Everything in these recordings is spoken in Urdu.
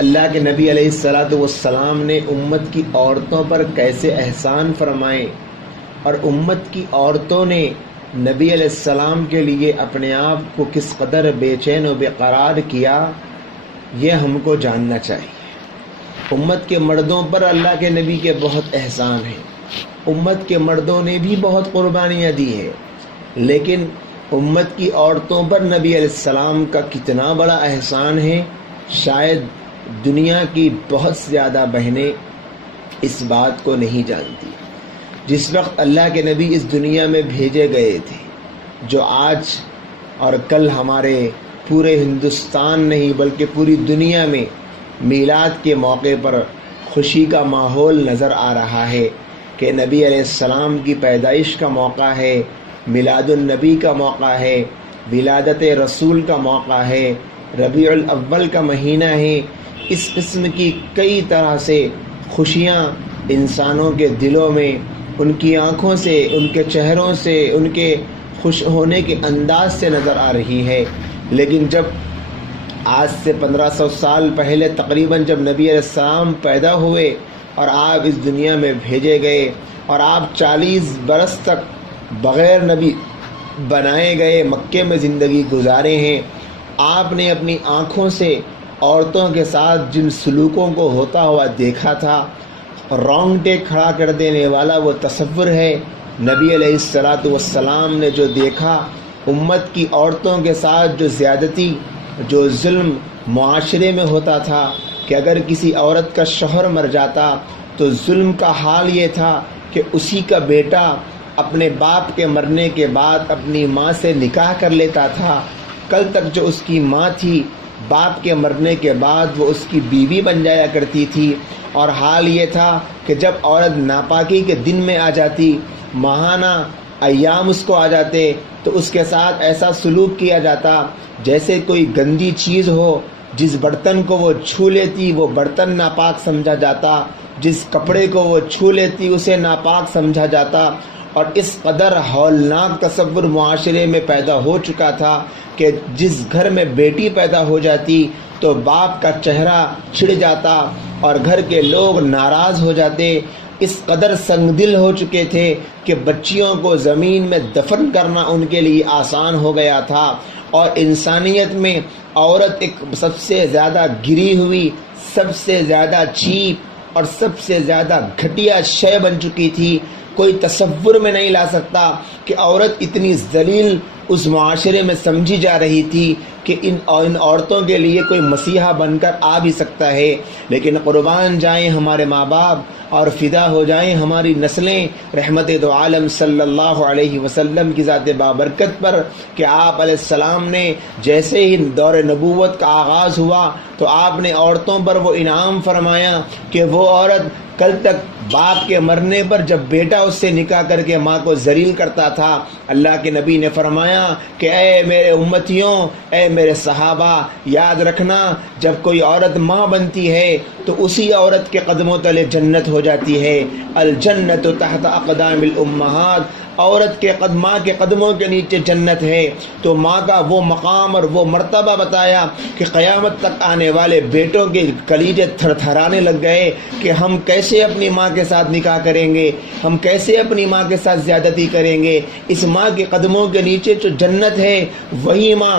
اللہ کے نبی علیہ الصلوۃ والسلام نے امت کی عورتوں پر کیسے احسان فرمائے اور امت کی عورتوں نے نبی علیہ السلام کے لیے اپنے آپ کو کس قدر بے چین و بے قرار کیا، یہ ہم کو جاننا چاہیے۔ امت کے مردوں پر اللہ کے نبی کے بہت احسان ہیں، امت کے مردوں نے بھی بہت قربانیاں دی ہیں، لیکن امت کی عورتوں پر نبی علیہ السلام کا کتنا بڑا احسان ہے، شاید دنیا کی بہت زیادہ بہنیں اس بات کو نہیں جانتی۔ جس وقت اللہ کے نبی اس دنیا میں بھیجے گئے تھے، جو آج اور کل ہمارے پورے ہندوستان نہیں بلکہ پوری دنیا میں میلاد کے موقع پر خوشی کا ماحول نظر آ رہا ہے کہ نبی علیہ السلام کی پیدائش کا موقع ہے، میلاد النبی کا موقع ہے، ولادت رسول کا موقع ہے، ربیع الاول کا مہینہ ہے۔ اس قسم کی کئی طرح سے خوشیاں انسانوں کے دلوں میں، ان کی آنکھوں سے، ان کے چہروں سے، ان کے خوش ہونے کے انداز سے نظر آ رہی ہے۔ لیکن جب آج سے 1500 سال پہلے تقریباً جب نبی علیہ السلام پیدا ہوئے اور آپ اس دنیا میں بھیجے گئے اور آپ 40 برس تک بغیر نبی بنائے گئے مکے میں زندگی گزارے ہیں، آپ نے اپنی آنکھوں سے عورتوں کے ساتھ جن سلوکوں کو ہوتا ہوا دیکھا تھا، رونگٹے کھڑا کر دینے والا وہ تصور ہے۔ نبی علیہ الصلوۃ والسلام نے جو دیکھا، امت کی عورتوں کے ساتھ جو زیادتی، جو ظلم معاشرے میں ہوتا تھا کہ اگر کسی عورت کا شوہر مر جاتا تو ظلم کا حال یہ تھا کہ اسی کا بیٹا اپنے باپ کے مرنے کے بعد اپنی ماں سے نکاح کر لیتا تھا۔ کل تک جو اس کی ماں تھی، باپ کے مرنے کے بعد وہ اس کی بیوی بن جایا کرتی تھی، اور حال یہ تھا کہ جب عورت ناپاکی کے دن میں آ جاتی، ماہانہ ایام اس کو آ جاتے تو اس کے ساتھ ایسا سلوک کیا جاتا جیسے کوئی گندی چیز ہو۔ جس برتن کو وہ چھو لیتی وہ برتن ناپاک سمجھا جاتا، جس کپڑے کو وہ چھو لیتی اسے ناپاک سمجھا جاتا، اور اس قدر ہولناک تصور معاشرے میں پیدا ہو چکا تھا کہ جس گھر میں بیٹی پیدا ہو جاتی تو باپ کا چہرہ چھڑ جاتا اور گھر کے لوگ ناراض ہو جاتے۔ اس قدر سنگ دل ہو چکے تھے کہ بچیوں کو زمین میں دفن کرنا ان کے لیے آسان ہو گیا تھا، اور انسانیت میں عورت ایک سب سے زیادہ گری ہوئی، سب سے زیادہ چیپ اور سب سے زیادہ گھٹیا شے بن چکی تھی۔ کوئی تصور میں نہیں لا سکتا کہ عورت اتنی ذلیل اس معاشرے میں سمجھی جا رہی تھی کہ ان عورتوں کے لیے کوئی مسیحا بن کر آ بھی سکتا ہے۔ لیکن قربان جائیں ہمارے ماں باپ اور فدا ہو جائیں ہماری نسلیں رحمت دو عالم صلی اللہ علیہ وسلم کی ذات بابرکت پر کہ آپ علیہ السلام نے جیسے ہی دور نبوت کا آغاز ہوا تو آپ نے عورتوں پر وہ انعام فرمایا کہ وہ عورت کل تک باپ کے مرنے پر جب بیٹا اس سے نکاح کر کے ماں کو ذلیل کرتا تھا، اللہ کے نبی نے فرمایا کہ اے میرے امتیوں، اے میرے صحابہ، یاد رکھنا جب کوئی عورت ماں بنتی ہے تو اسی عورت کے قدموں تلے جنت ہو جاتی ہے۔ الجنت تحت اقدام الامہات، عورت کے ماں کے قدموں کے نیچے جنت ہے۔ تو ماں کا وہ مقام اور وہ مرتبہ بتایا کہ قیامت تک آنے والے بیٹوں کے کلیجے تھر تھرانے لگ گئے کہ ہم کیسے اپنی ماں کے ساتھ نکاح کریں گے، ہم کیسے اپنی ماں کے ساتھ زیادتی کریں گے۔ اس ماں کے قدموں کے نیچے جو جنت ہے، وہی ماں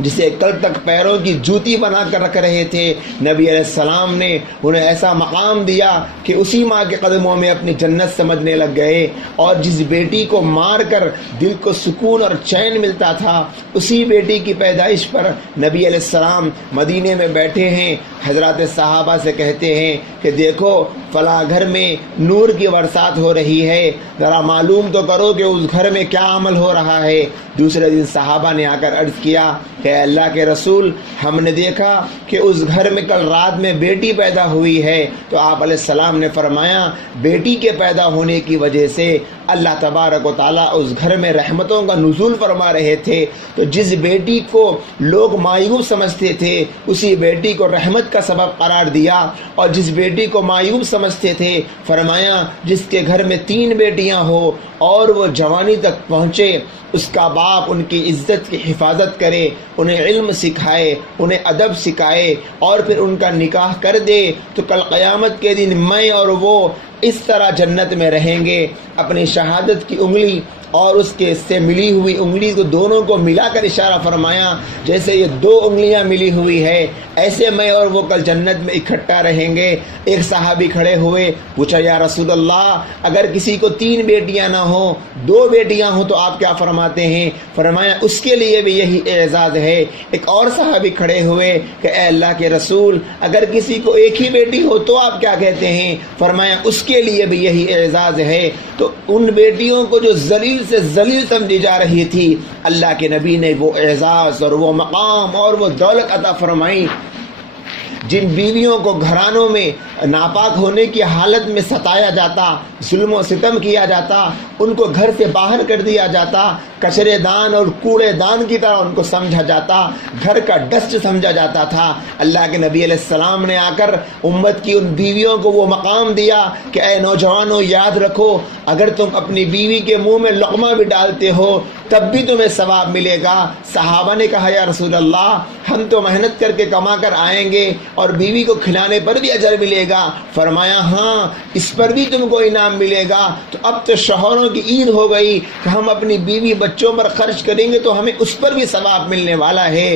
جسے کل تک پیروں کی جوتی بنا کر رکھ رہے تھے، نبی علیہ السلام نے انہیں ایسا مقام دیا کہ اسی ماں کے قدموں میں اپنی جنت سمجھنے لگ گئے۔ اور جس بیٹی کو مار کر دل کو سکون اور چین ملتا تھا، اسی بیٹی کی پیدائش پر نبی علیہ السلام مدینے میں بیٹھے ہیں، حضرات صحابہ سے کہتے ہیں کہ دیکھو فلاں گھر میں نور کی برسات ہو رہی ہے، ذرا معلوم تو کرو کہ اس گھر میں کیا عمل ہو رہا ہے۔ دوسرے دن صحابہ نے آ کر عرض کیا کہ اللہ کے رسول، ہم نے دیکھا کہ اس گھر میں کل رات میں بیٹی پیدا ہوئی ہے۔ تو آپ علیہ السلام نے فرمایا بیٹی کے پیدا ہونے کی وجہ سے اللہ تبارک و تعالیٰ اس گھر میں رحمتوں کا نزول فرما رہے تھے، تو جس بیٹی کو لوگ مایوب سمجھتے تھے اسی بیٹی کو رحمت کا سبب قرار دیا، اور جس بیٹی کو مایوب سمجھتے تھے فرمایا جس کے گھر میں 3 بیٹیاں ہو اور وہ جوانی تک پہنچے، اس کا باپ ان کی عزت کی حفاظت کرے، انہیں علم سکھائے، انہیں ادب سکھائے اور پھر ان کا نکاح کر دے، تو کل قیامت کے دن میں اور وہ اس طرح جنت میں رہیں گے۔ اپنی شہادت کی انگلی اور اس کے سے ملی ہوئی انگلی کو دونوں کو ملا کر اشارہ فرمایا جیسے یہ 2 انگلیاں ملی ہوئی ہے، ایسے میں اور وہ کل جنت میں اکٹھا رہیں گے۔ ایک صحابی کھڑے ہوئے، پوچھا یا رسول اللہ اگر کسی کو 3 بیٹیاں نہ ہوں 2 بیٹیاں ہوں تو آپ کیا فرماتے ہیں؟ فرمایا اس کے لیے بھی یہی اعزاز ہے۔ ایک اور صحابی کھڑے ہوئے کہ اے اللہ کے رسول اگر کسی کو 1 ہی بیٹی ہو تو آپ کیا کہتے ہیں؟ فرمایا اس کے لیے بھی یہی اعزاز ہے۔ تو ان بیٹیوں کو جو ذلیل سے ذلیل سمجھی جا رہی تھی، اللہ کے نبی نے وہ اعزاز اور وہ مقام اور وہ دولت عطا فرمائی۔ جن بیویوں کو گھرانوں میں ناپاک ہونے کی حالت میں ستایا جاتا، ظلم و ستم کیا جاتا، ان کو گھر سے باہر کر دیا جاتا، کچرے دان اور کوڑے دان کی طرح ان کو سمجھا جاتا، گھر کا ڈسٹ سمجھا جاتا تھا، اللہ کے نبی علیہ السلام نے آ کر امت کی ان بیویوں کو وہ مقام دیا کہ اے نوجوانوں یاد رکھو اگر تم اپنی بیوی کے منہ میں لقمہ بھی ڈالتے ہو تب بھی تمہیں ثواب ملے گا۔ صحابہ نے کہا یا رسول اللہ ہم تو محنت کر کے کما کر آئیں گے اور بیوی کو کھلانے پر بھی اجر ملے گا۔ فرمایا ہاں اس پر بھی تم کو انعام ملے گا۔ تو اب تو شوہروں کی عید ہو گئی کہ ہم اپنی بیوی بچوں پر خرچ کریں گے تو ہمیں اس پر بھی ثواب ملنے والا ہے۔